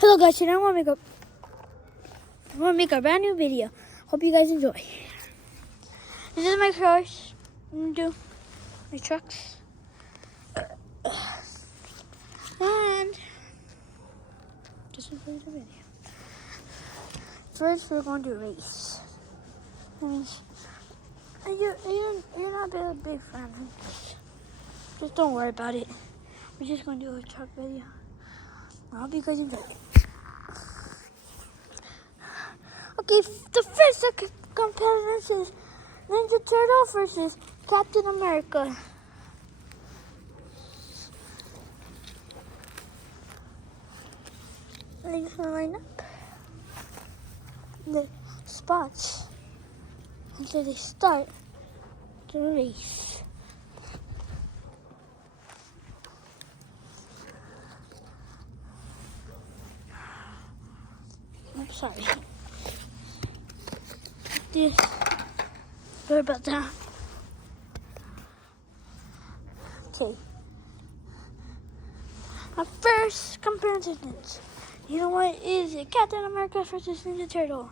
Hello guys, today I want to make a brand new video. Hope you guys enjoy. This is my cars. I'm gonna do my trucks. And this is the video. First we're going to race. You're not a big fan. Just don't worry about it. We're just going to do a truck video. I hope you guys enjoy it. Okay, the first comparison is Ninja Turtle versus Captain America. Let's line up the spots until they start the race. I'm sorry. This. Sorry about that. Okay. My first comparison is, you know what is it? Captain America versus Ninja Turtle.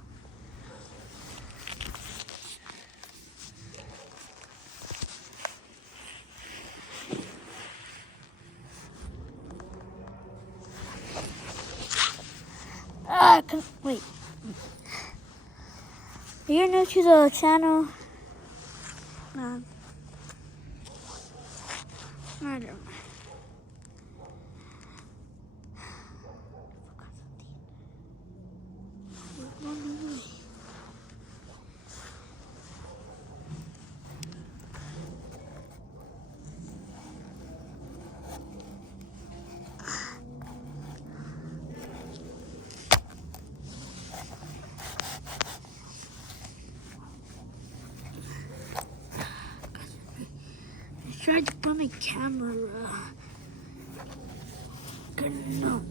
Wait. If you're new to the channel, I don't know. I tried to put my camera. No.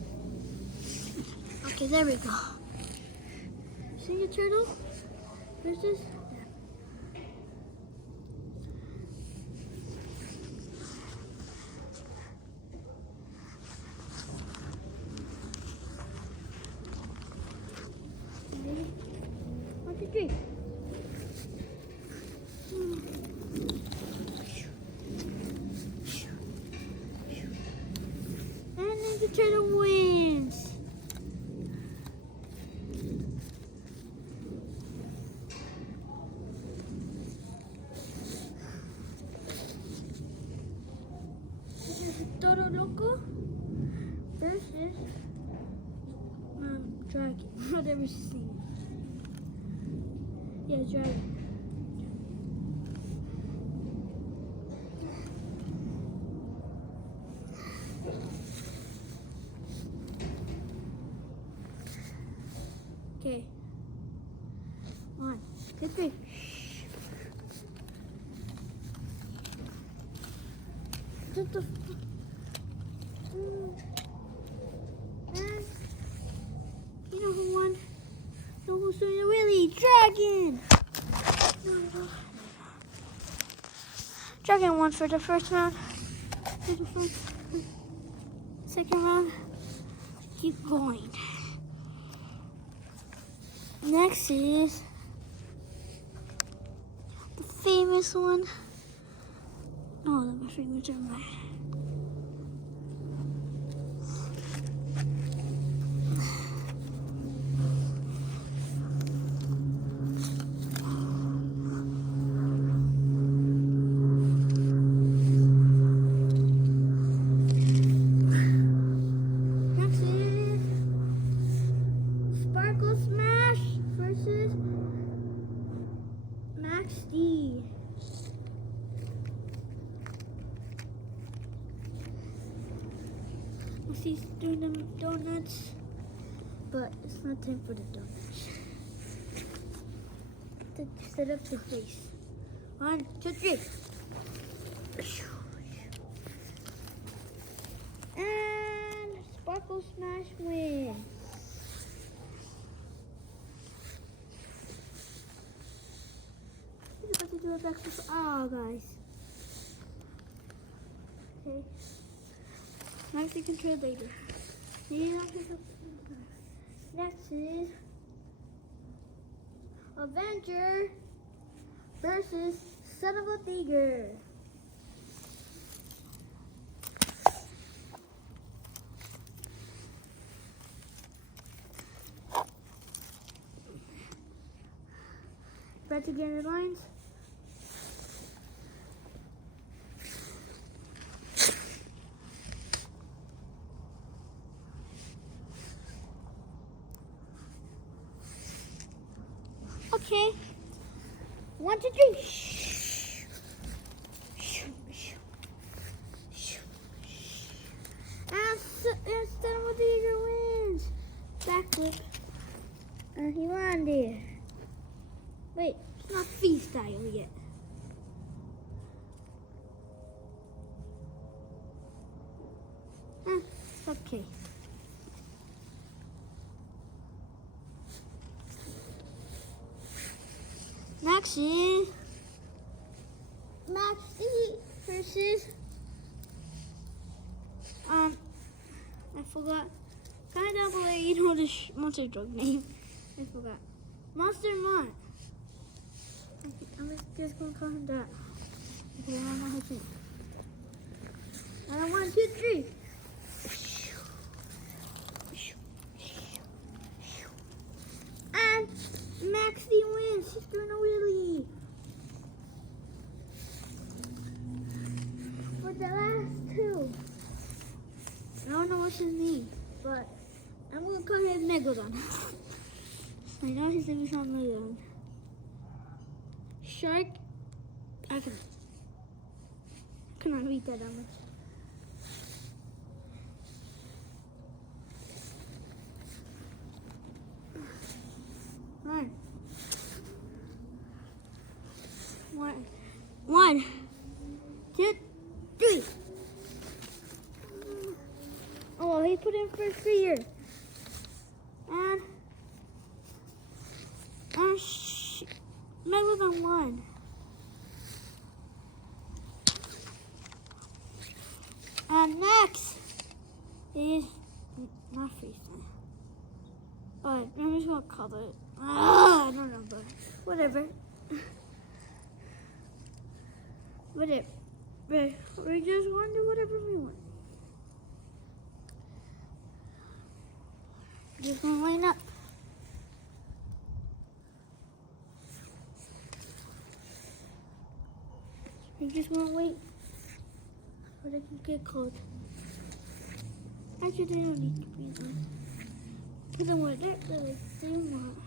Okay, there we go. See a turtle versus. One, two, three. The turtle wins. This is Toro Loco versus Dragon. Whatever his name is. Yeah, Dragon. Okay. 1, 2, 3. What the fuck? And you know who won? No, who's doing it really? Dragon! No. Dragon won for the first round. Second round. Keep going. Next is the famous one. Oh, my fingers are mine. Next is Sparkle Smash versus Max D. He's doing the donuts, but it's not time for the donuts. To set up the face. 1, 2, 3. And Sparkle Smash wins. He's about to do a backflip. Oh, guys. Okay. Nice, you can trade later. Yeah, Avenger versus Son of a Tiger. Ready to get your lines? Okay. 1, 2, 3. And Son of a Tiger wins. Backflip. And he landed. Wait, it's not freestyle yet. Okay. Next is Maxie versus I forgot. Comment down below you know the monster drug name. I forgot. Monster Mutt. I'm just gonna call him that. Okay, I don't know his name. And 1, 2, 3. And Maxie wins. She's doing a wheelie. For the last two. I don't know what's his name, but I'm gonna call him Megalodon. I know his name is not Megalodon. Shark. I cannot read that much. One, 2, 3. Oh, he put in first fear. And Megalodon won. And next is not freestyle. But I'm just gonna call it. I don't know, but whatever. Whatever. We just want to do whatever we want. Just gonna line up. We just wanna wait for they can get cold. Actually, they don't need to be on. Put them where they want.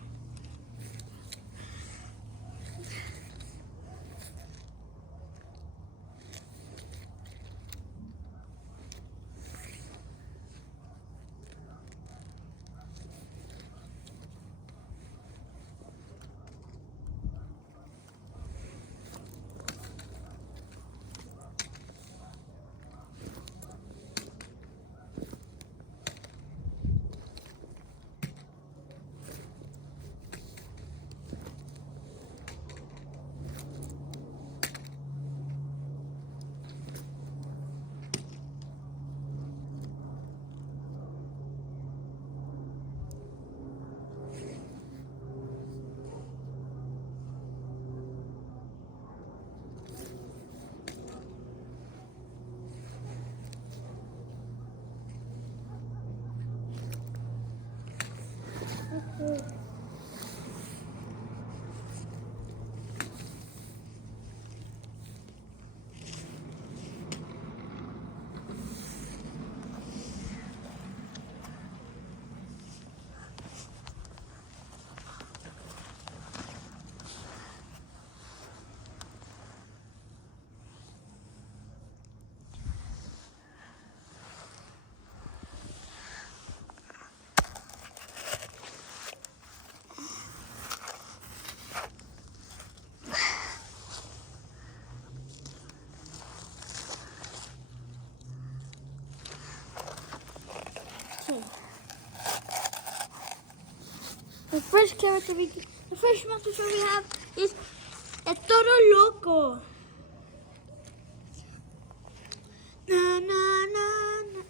The first monster we have is El Toro Loco. Na na na na.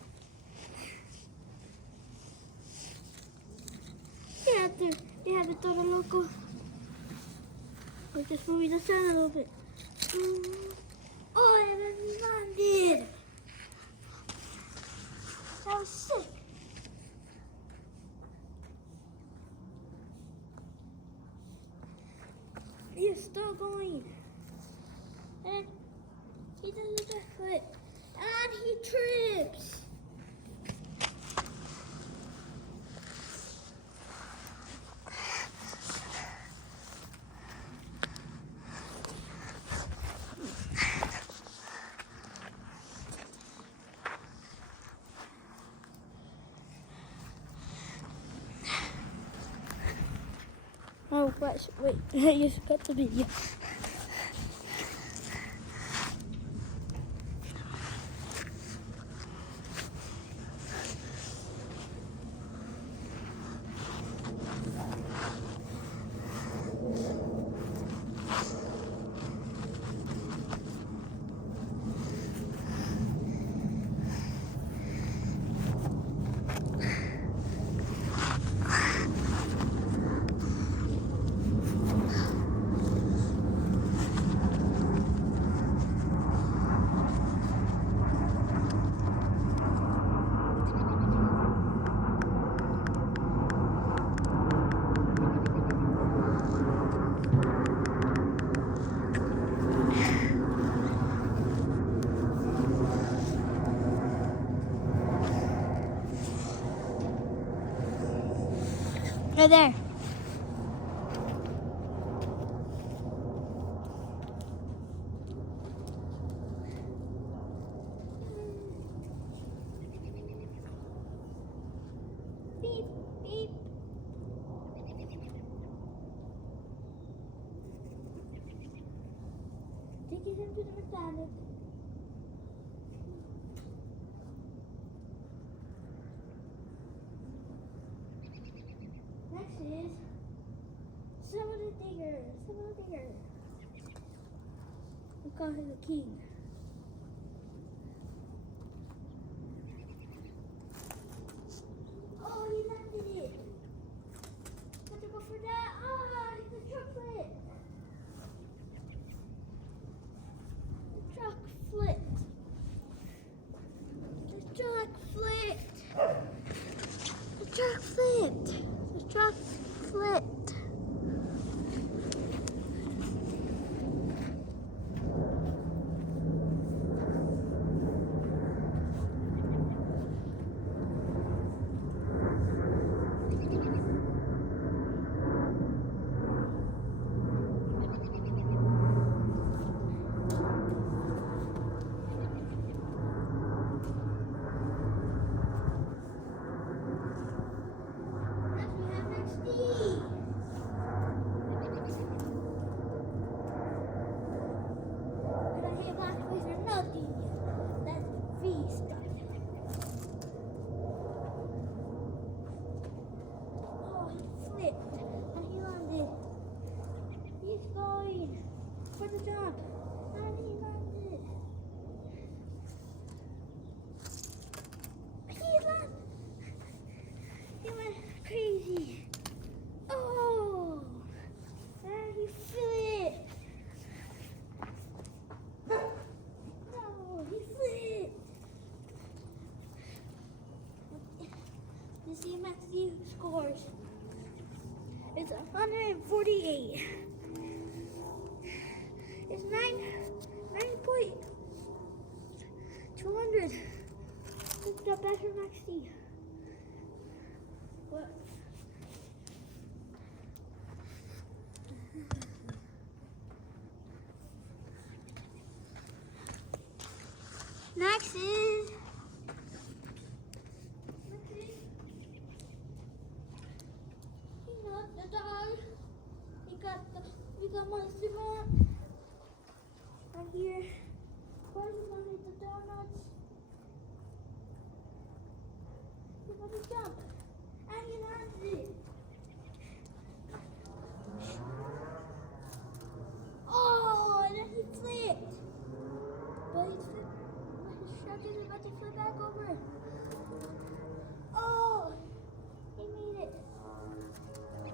You have the Toro Loco. Like this movie just down a little bit. Oh, and then he landed. That was sick. He's still going. And he does a backflip. And he trips. Oh, wait, you got the video. Right there. Beep, beep. Taking him to the McDonald's. Next is some of the diggers. We call him the king. Oh, he landed it. Got to go for that. Ah, he's a truck flip. The truck flipped. The truck flipped. The truck flipped. The truck flipped. For the jump, and he landed. He went crazy. Oh, and he flipped. No, he flipped. You see Matthew scores. It's 148. It's 9.200. It's the better Maxi. What? Next is he got the dog. We got Monster Mom. And here, where's the donuts? He's about to jump. And he lands it. Oh, and then he flipped. But his truck is about to flip back over. Oh, he made it.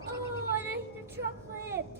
Oh, and then the truck flipped.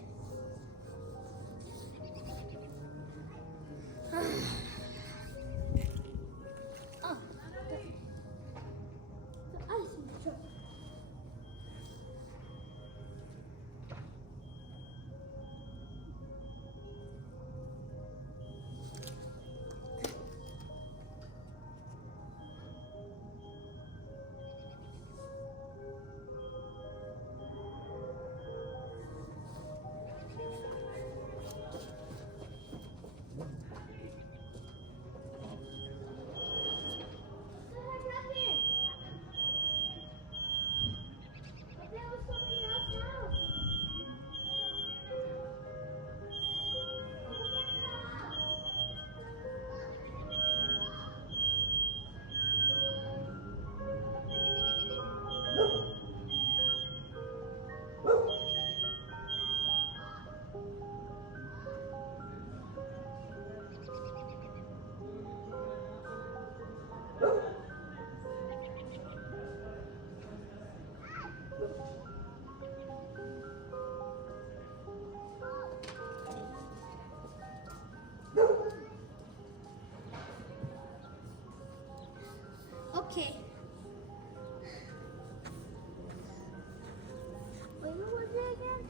What was it again?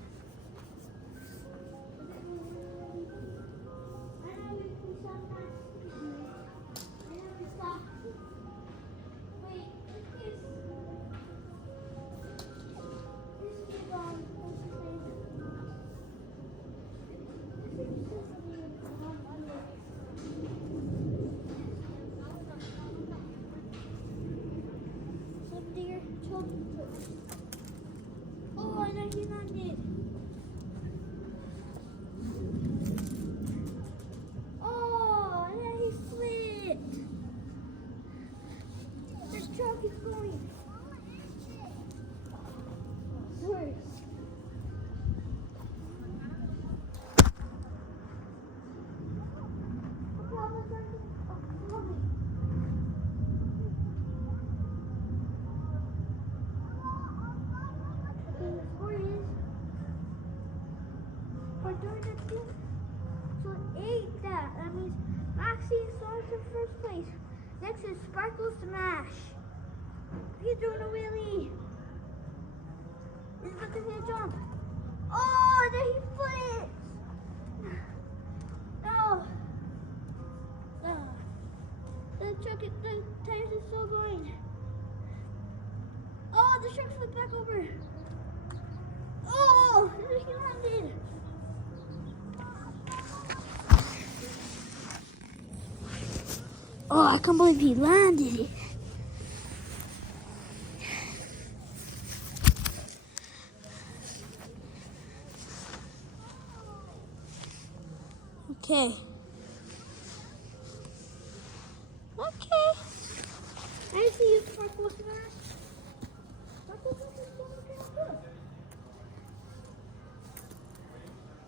I know we sometimes. I know we stop. Wait, this is some deer children. Oh, I know he landed. Oh, and then he flipped. The truck is going. Worse. So 8 that. That means Maxie starts in first place. Next is Sparkle Smash. He's doing a wheelie. He's about to hit a jump. Oh, there he flips. No. The tires are still going. Oh, the truck flipped back over. Oh, he landed. Oh, I can't believe he landed it. Okay. Okay. I see you, Sparkle Smash. Sparkle Smash is going good.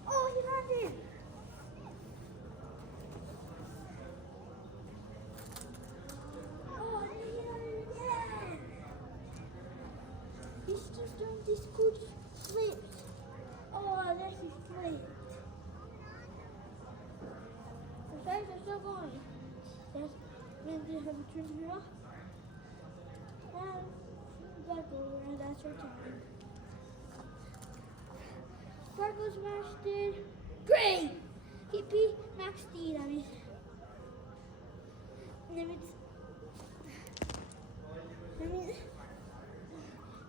Oh, he landed. Oh, he landed again. He's just doing these good flips. Oh, there he flipped. The tires are still going. Yes, then they have turned it off. And back over, and that's our time. Sparkle Smash did great! He beat Max Steed, that means.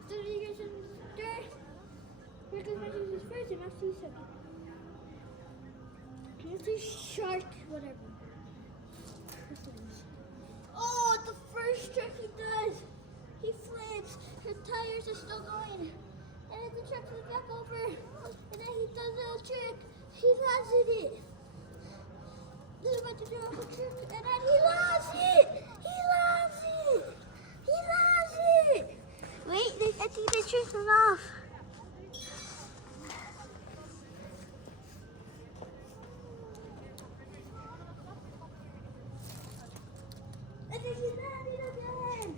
So you guys in third. Sparkle Smash is first, and Max Steed second. Let's do shark, whatever. Oh, the first trick he does. He flips. His tires are still going. And then the truck flips back over. And then he does a little trick. He landed it. He's about to do a trick. And then he lands it. He lands it. He lands it. Wait, I think the trick was off. And then he landed again.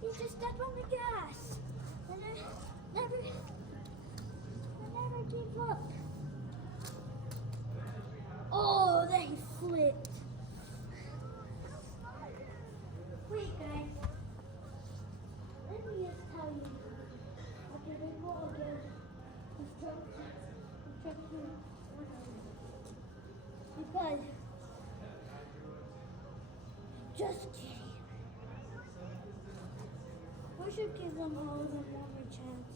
He just stepped on the gas. And I never gave up. Oh, then he flipped. Wait, guys. Let me just tell you. Okay, we will again. He's trying because just kidding. We should give them all of them one more chance.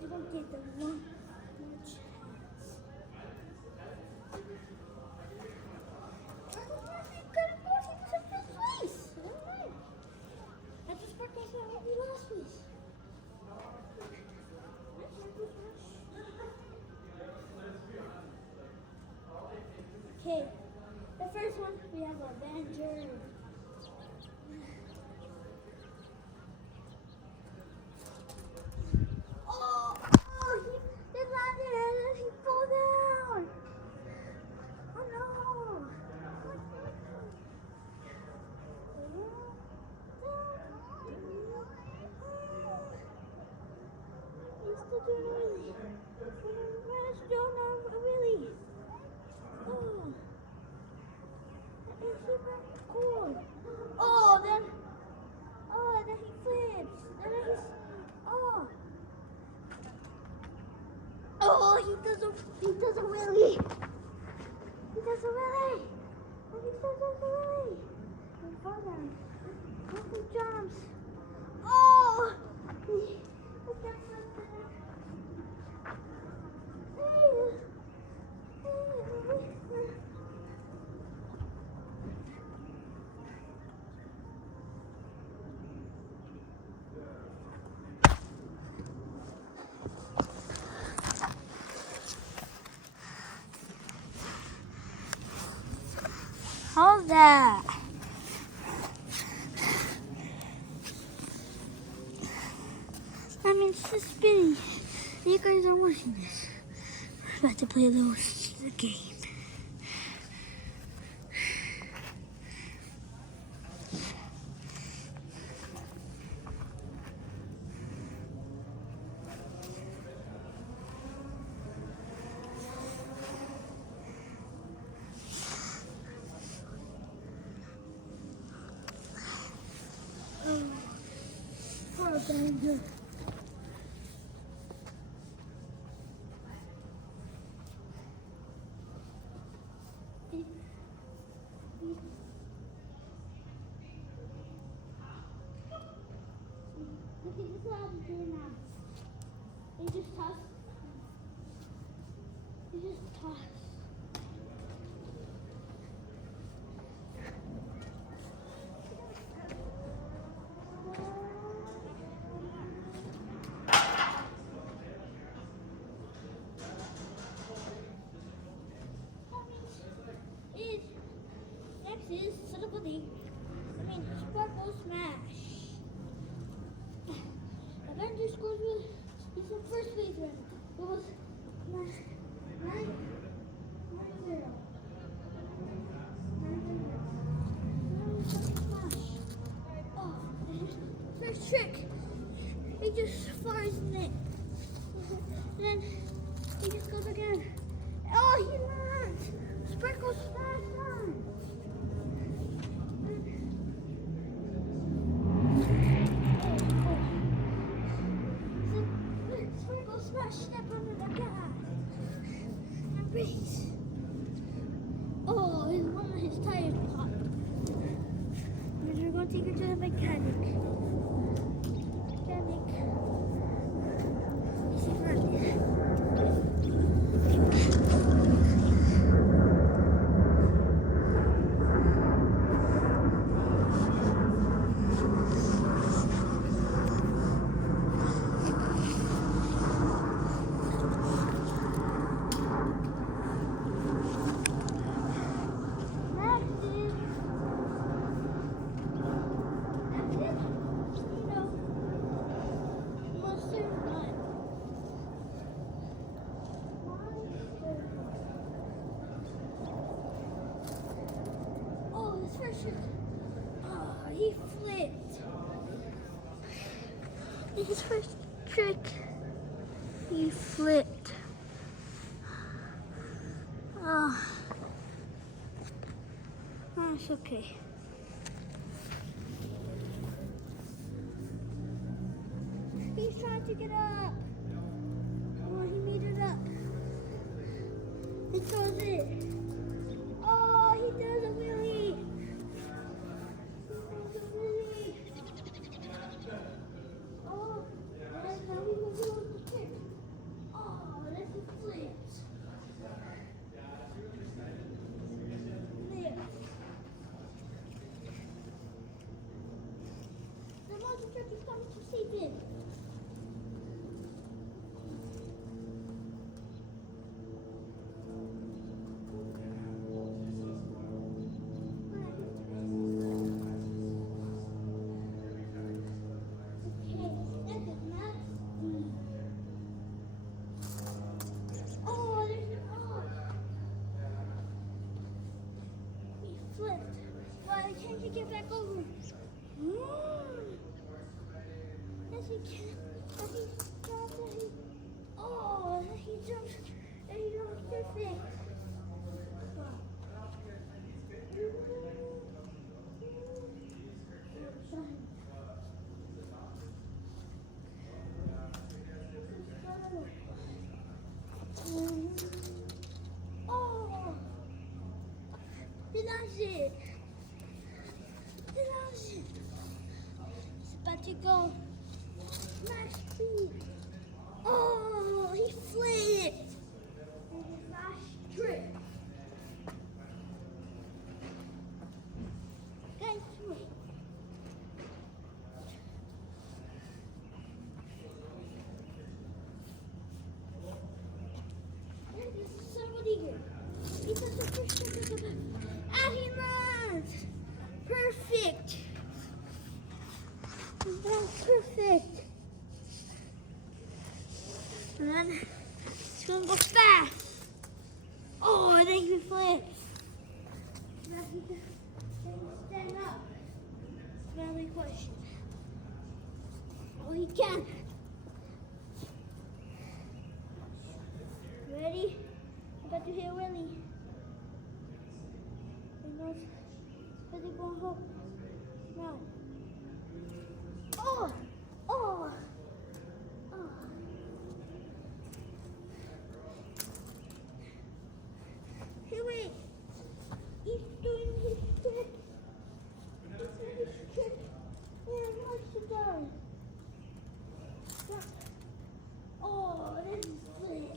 We don't give them one more chance. Okay, the first one we have Avenger. Oh, he landed and then he fell down. Oh no. He's still doing a wheelie. He's doing a wheelie. Oh, that is super cool. Oh then he flips. And then he's, oh. Oh, he does a wheelie. He does a wheelie. And he does a wheelie. And fall down. And he jumps. Oh! He gets up there. How's that? I mean, it's just spinning. You guys are watching this. We're about to play a little game. Oh, danger. Look at this how to do now. They just toss. They just toss. Next is Sparkle Smash. Avengers scores with he's the first place right now. It was 9-0. Oh, first trick. He just fires in it. Then he just goes again. Oh, he lands. Sparkle Smash time. Smash, step under the gas and race. Oh, one of his tires popped. We're going to take it to the mechanic. Is he running? Oh, he flipped. His first trick, he flipped. Oh, that's okay. He's trying to get up. Oh, he made it up. He does it. Oh, he does a wheelie. Can he get back over? Yes, he can. And he jumps and he. Oh, and he jumps and he jumps perfect. to go. Max speed. Oh, he flipped. And his last trick. Guys, wait. There's somebody here. He does the first trick of the and he runs. Perfect. That's perfect. And then it's gonna go fast. Oh, and then he flips. Now he can stand up. Valid question. Oh, he can. Ready? About to hit Willie. He knows where they're going home. Now. Oh! Oh! Oh! Hey, wait. He's doing his trick. He's doing his trick. Yeah, watch it down. Oh, this is sick.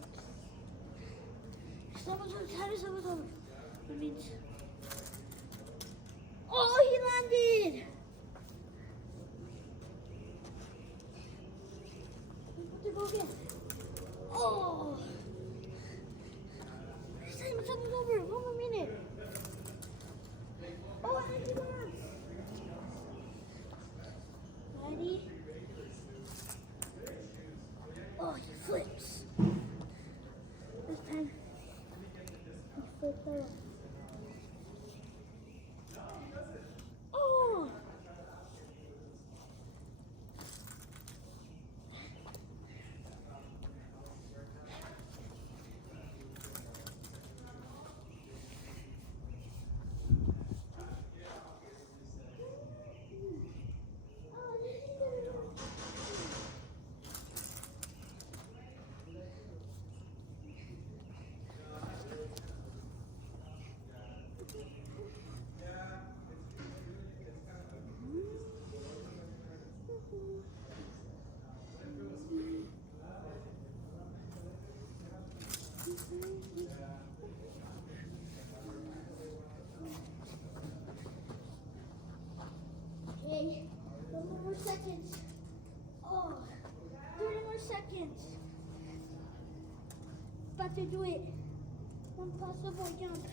Someone's on time, someone's over. That means. Oh, he landed! We have to go again. Oh! Someone's over. 1 more minute. Oh, and he lands. Ready? Oh, he flips. This time, he flips out. Oh! Okay, 1 more seconds. Oh, 30 more seconds. About to do it. One possible jump.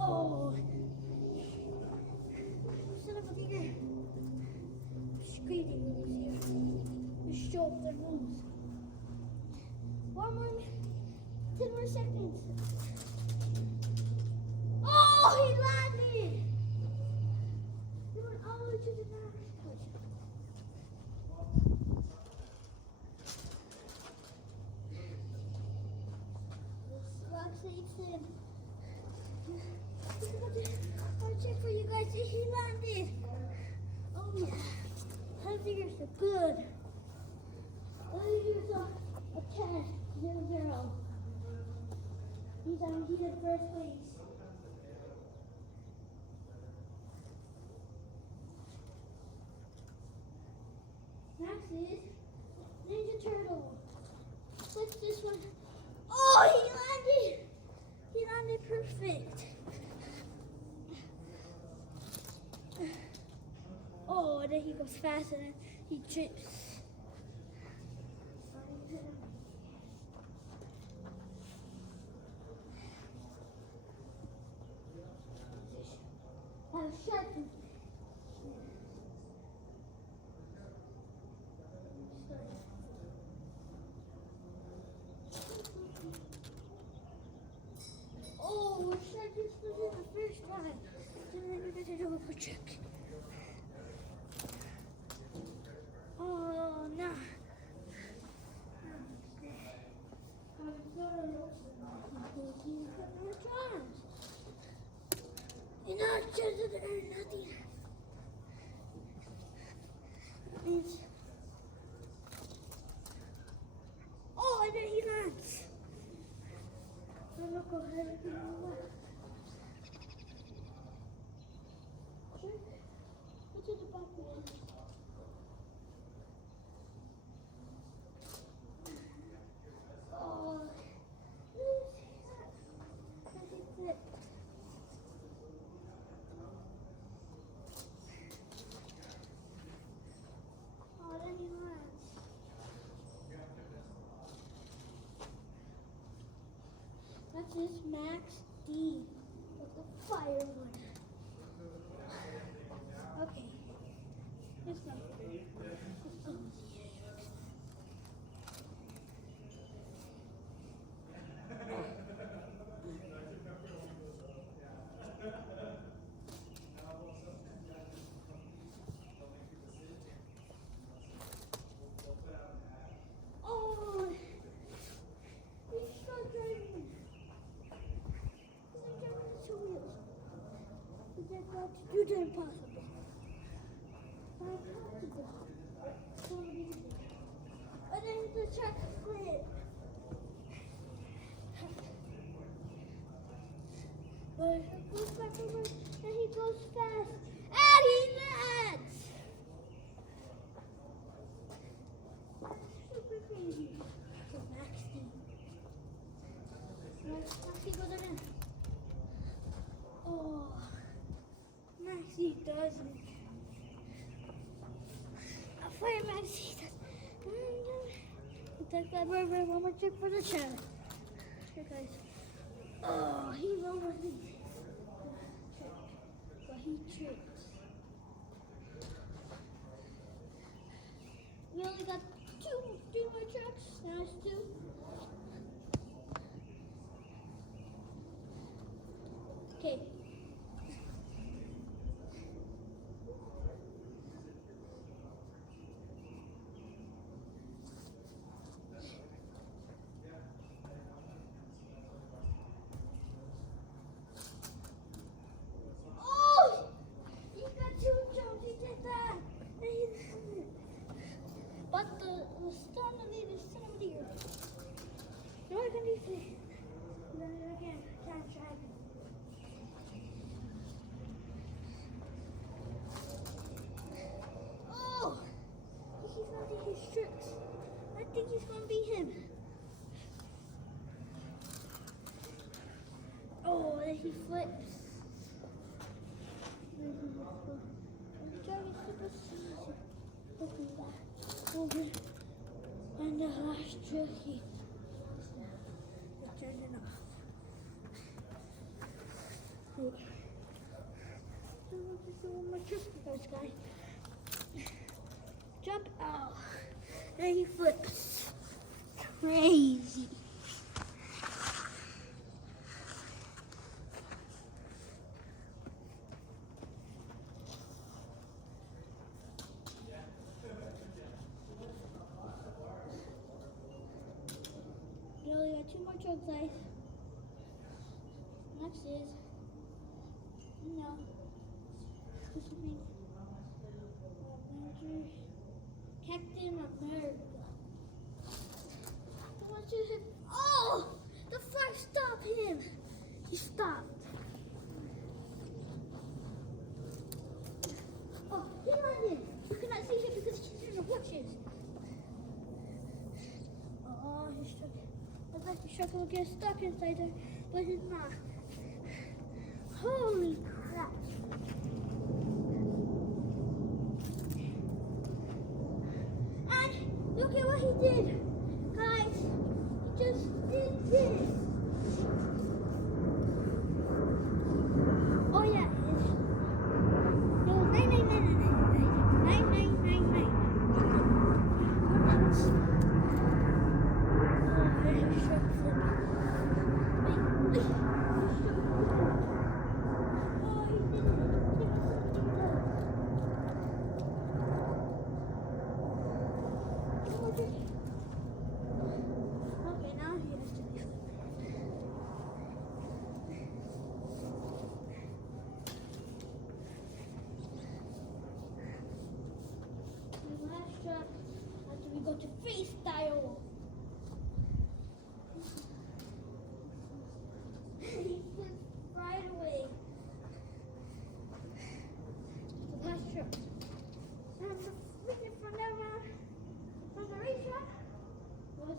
Oh, son of a digger. Screaming is here. Just show up the rules. 1 more, 10 more seconds. Oh, he landed! He went all the way to the next place. Rock snakes in. I'll check for you guys. He landed. Oh yeah. High figures are good. Here's a 10, 0-0. He's in first place. Next is Ninja Turtle. What's this one? Oh, he landed! He landed perfect. Oh, and then he goes fast and then he trips. Shark. Oh, shark is the first one. So then we're going to do a quick check. Oh, no. You're not just to earn nothing. Means. Oh, and then he lands. I'm not going to have it. is Max D with the fire one. Okay. This one. Oh, he's still driving. He's driving the two wheels. They're about to do the impossible. And then the track split. But he goes back over and he goes fast. And he lands! Super crazy. So Maxie. Maxie goes in. Oh, Maxie doesn't. I'll fire Maxie. Take that bird one more trick for the challenge. Here, guys. Oh, he's almost in. But he tripped. We only got two more tricks. Now it's two. Okay. But the stone of the son of the earth. No, I can do it. Then again, can't try it. Oh! I think he's gonna take his tricks. I think he's gonna be him. Oh, then he flips. I'm driving super easy. Look at that. Over. And the last trick he turned it off. Wait. I want to do one more trick with this guy. Jump out. And he flips. Crazy. We only got two more choke sides. Next is, what's his name? Captain America. I want you to, oh! The flag stopped him. He stopped. Oh, he landed. You cannot see him because he's in the bushes. Oh, he's stuck. I thought the shark will get stuck inside there, but he's not. Holy crap. And look at what he did. Guys, he just did this. Oh yeah, it was 99999. Okay, now he has to be the last shot after we go to freestyle. He flipped right away. The last shot. And the freaking from the race shot was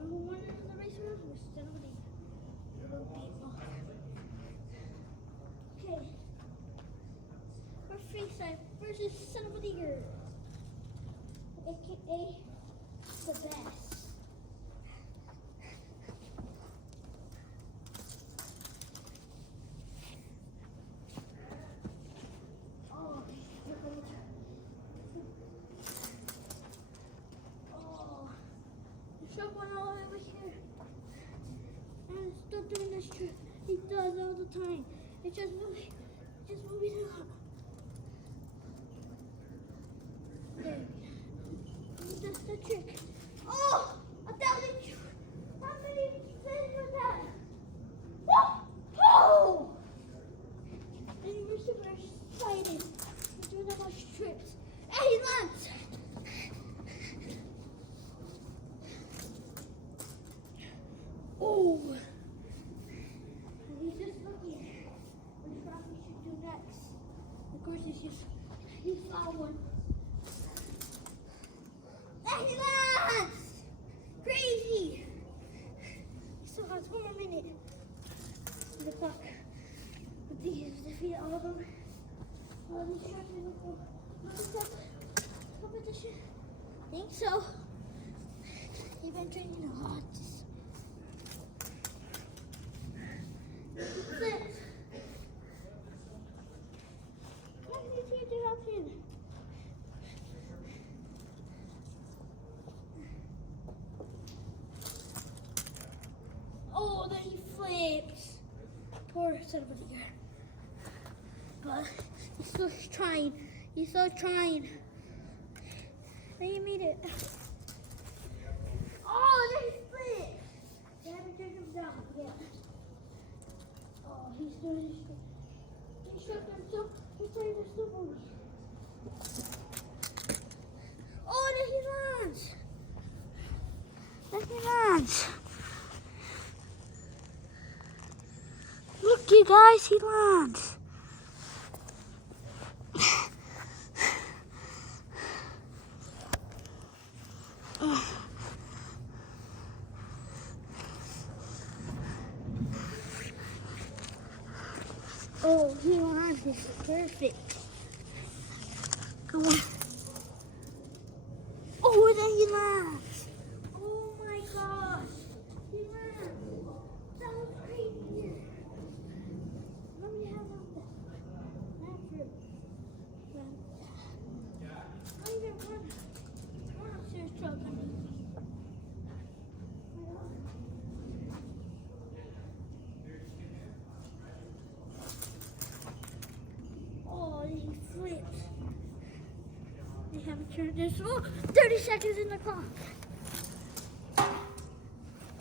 number one in the race round was somebody little people. Okay. Our freestyle versus Son of a Digger, aka the best. Shark one all the way over here. And still doing this trick. He does all the time. It's just moving it up. There. That's the trick. Oh! A thousand. How many things was that? Oh! And you're super excited. You're doing that much tricks. And he lands. Oh! And he's just looking which rock we should do next. Of course, he saw one. And he lands! Crazy! He still has 1 more minute on the clock. But these defeat all of them. All these sharks in the competition. I think so. He's been training a lot. Six. What did you do up here? Oh, then he flips. Poor son of a deer. But he's still trying. He's still trying. And he made it. Oh, then he flips. They haven't turned him down yet. Oh, he's doing his trick. He shook himself. He's trying to stop me. Oh, then he lands. Then he lands. Look, you guys, he lands. Oh, he lands. It's perfect. Come on. Oh, then he lands. Oh my gosh. He lands. That was crazy. Let me have one. After. I even one upstairs truck. Oh, he flips. They haven't turned this. Oh, 30 seconds in the clock.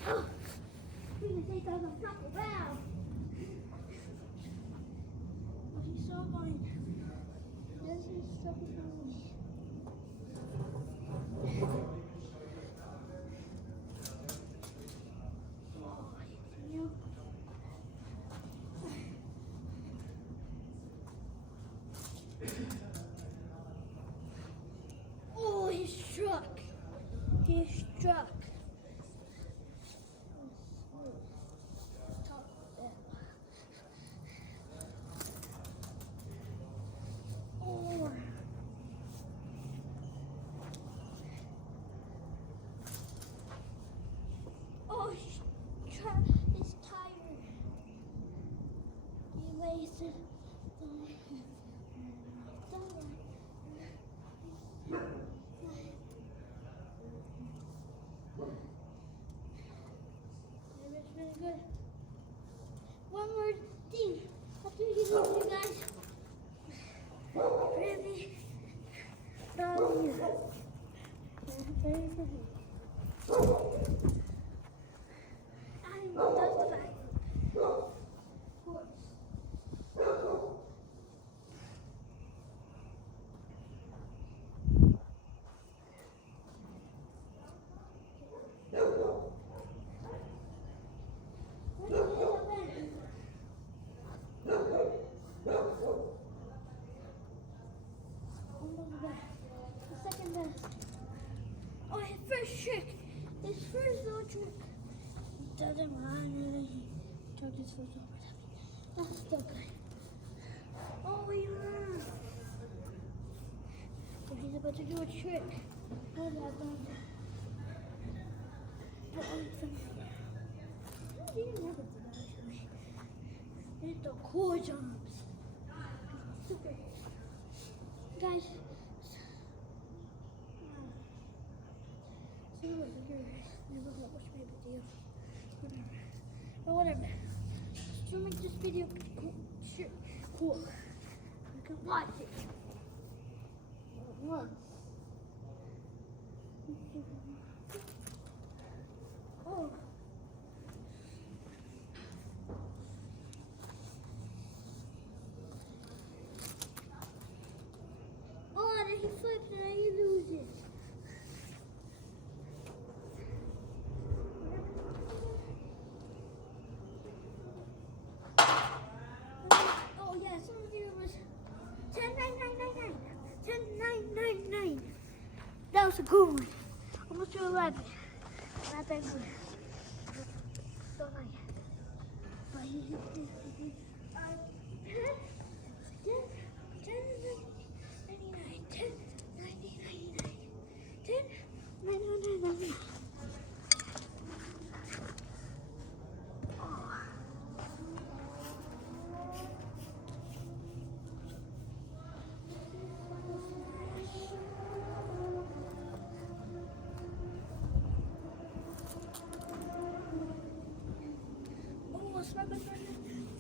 Oh, we can take that on top of wow. But he's so fine. This is so funny. Oh, he struck. He struck. Oh. Oh, he's tired. He wasted. Really good. One more thing. After you leave, you guys. Really love you. Very good. I'm just back. The second best. Oh, his first trick. His first little trick. Doesn't matter. He took his first over. That's still good. Oh, he ran. So he's about to do a trick. Oh, that done. Oh, it's something. He didn't have it today, actually. It's the cool jumps. Super. Guys. So Never watched my video. Whatever. But whatever. To make this video cool. You can watch it. Once. Oh. Oh, and then he flips and then he loses. Oh yeah, someone did it was 10,999. 10,999. That was a good one. Almost to 11. Not that good. Don't like it. But he did. 10,999.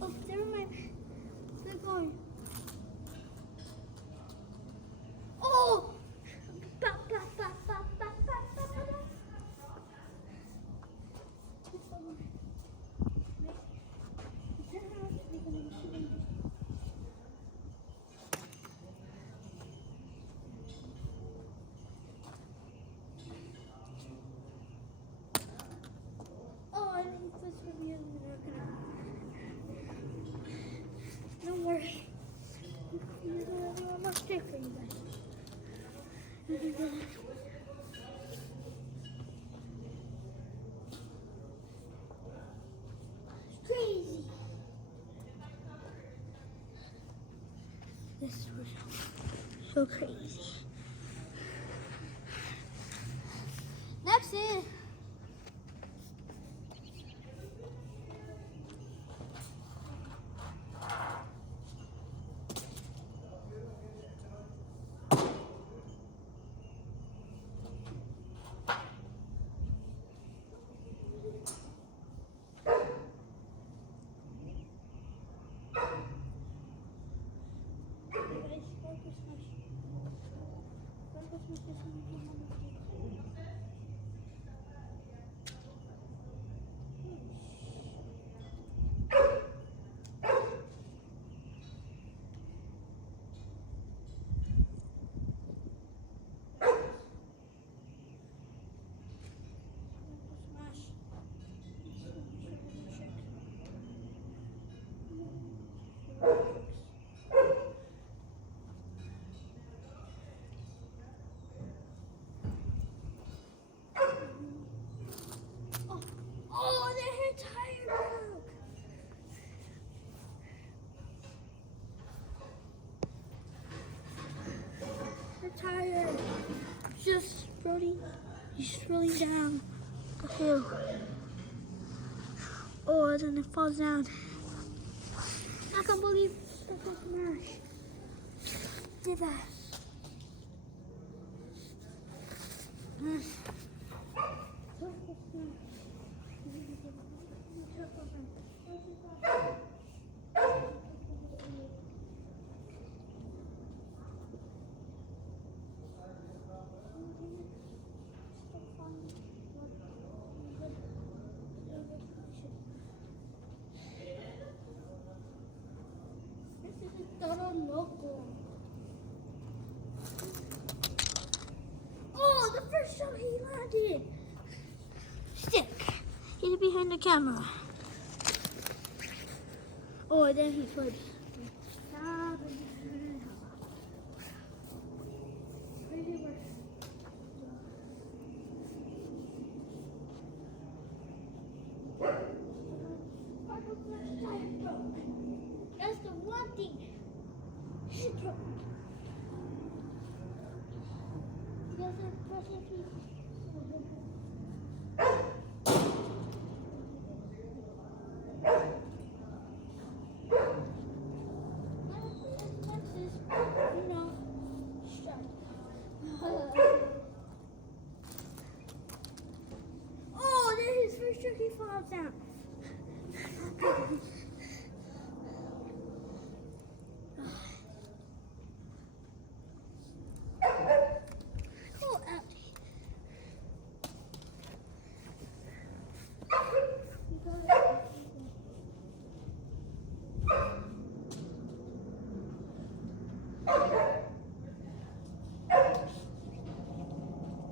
Oh, never mind. Keep going. Oh! Ba, ba, ba, ba, ba, ba, ba, ba. Oh, I think this would be don't worry. There's only one more stick for you guys. It's crazy. This was so crazy. Next is tire. Just rolling. He's rolling down the hill. Oh, and then it falls down. I can't believe that was smash. Did that. Loco. Oh, the first shot he landed. Stick. He's behind the camera. Oh, then he flips. That's the one thing. pretty sure he falls down. Oh, ouch.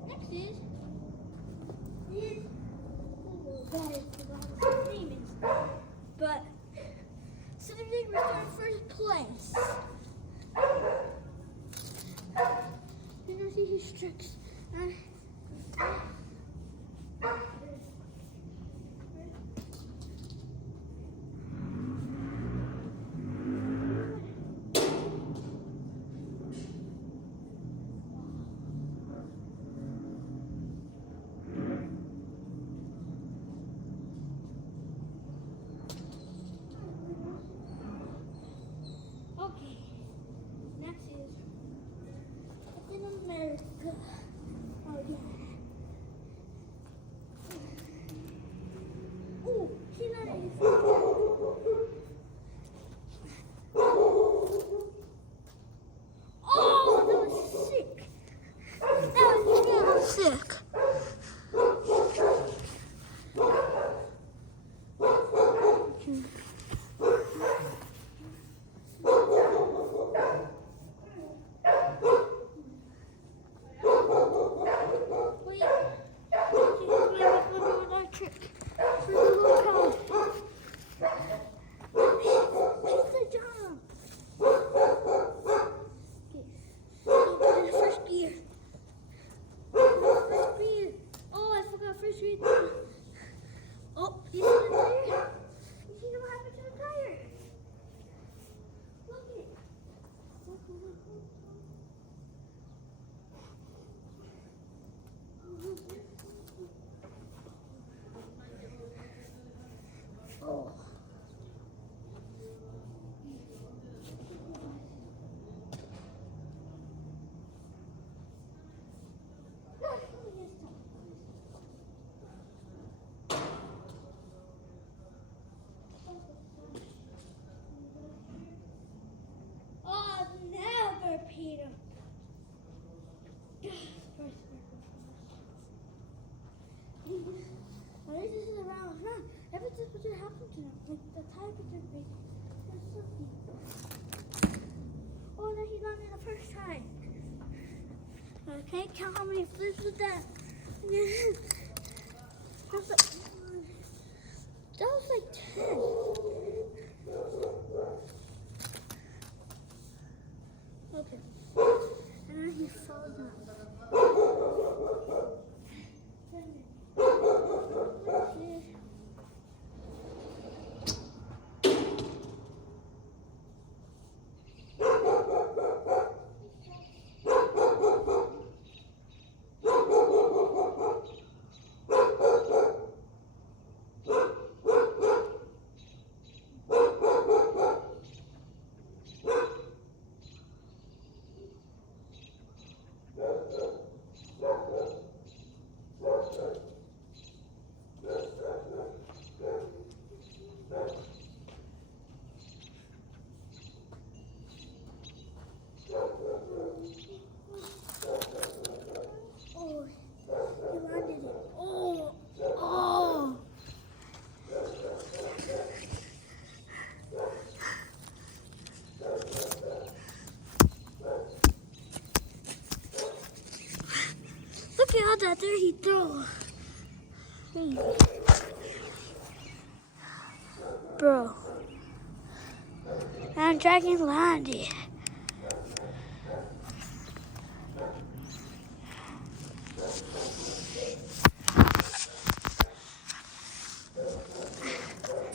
Next is demons. But Cedric was in first place. You can see his tricks. Okay, next is Captain America. Oh yeah. Oh, he let it. Oh, that was sick. That was really sick. Oh, you see the tire? You see what happened to the tire? Look it. Oh. Oh, never, Peter. Well, this is around. Everything what happened to him. Like the tire picture break. There's something. Oh, no, he got it the first time. Okay, count how many flips with that. That was like 10. Okay. And then he falls down. Look at all that there he threw. Bro. And Dragon landed.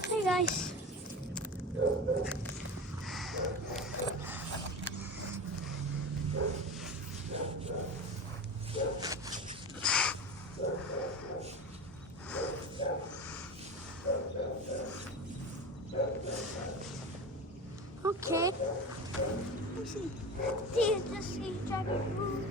Hey guys. Okay. Let's see. Just see Dragon move.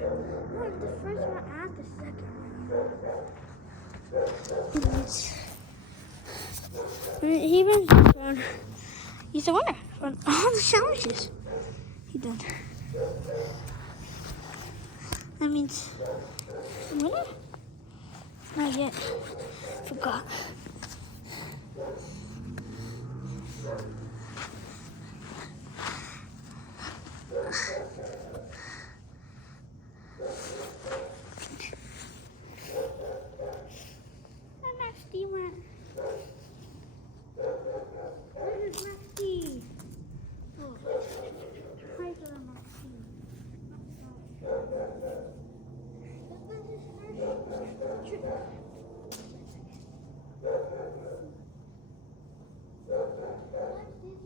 won the first round and the second round. He wins this round. He's the winner on all the challenges he done. That means the winner? Not yet. Forgot. Maxie went. Where is Maxie? Oh, hi there, Maxie. This was his first trip. To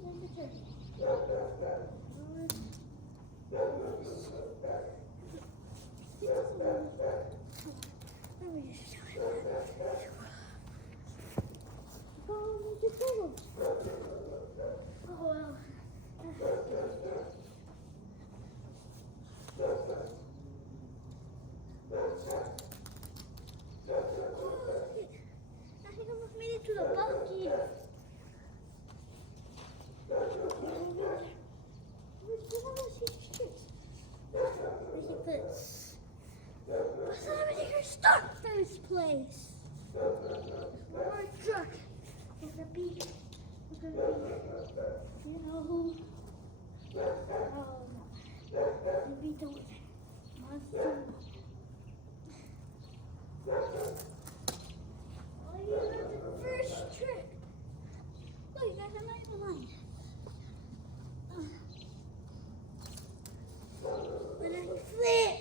the bucket. Start first place. Our truck is gonna be, you know who? Oh no. The beat the winner. Oh, you got the first trick. Look, you guys, I'm not even lying. When I flip.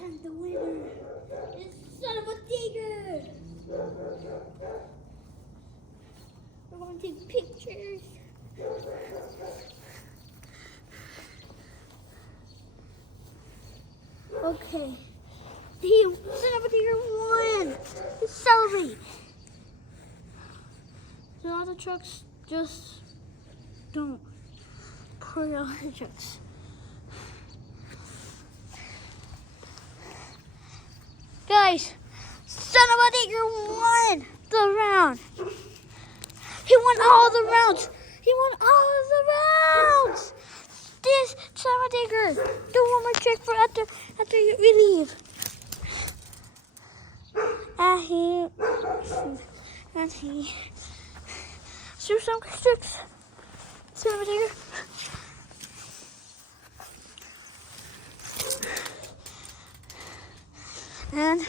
And the winner is Son of a Tiger. We're going to take pictures. Okay. Team Son of a Tiger won. Let's celebrate. So all the trucks just don't pour out the trucks. Guys, Son of a Tiger won the round. He won all the rounds. He won all the rounds. This Son of a Tiger. Do one more trick for after we leave. And he do some tricks. Son of a Tiger. And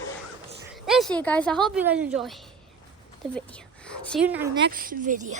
that's it, guys. I hope you guys enjoy the video. See you in our next video.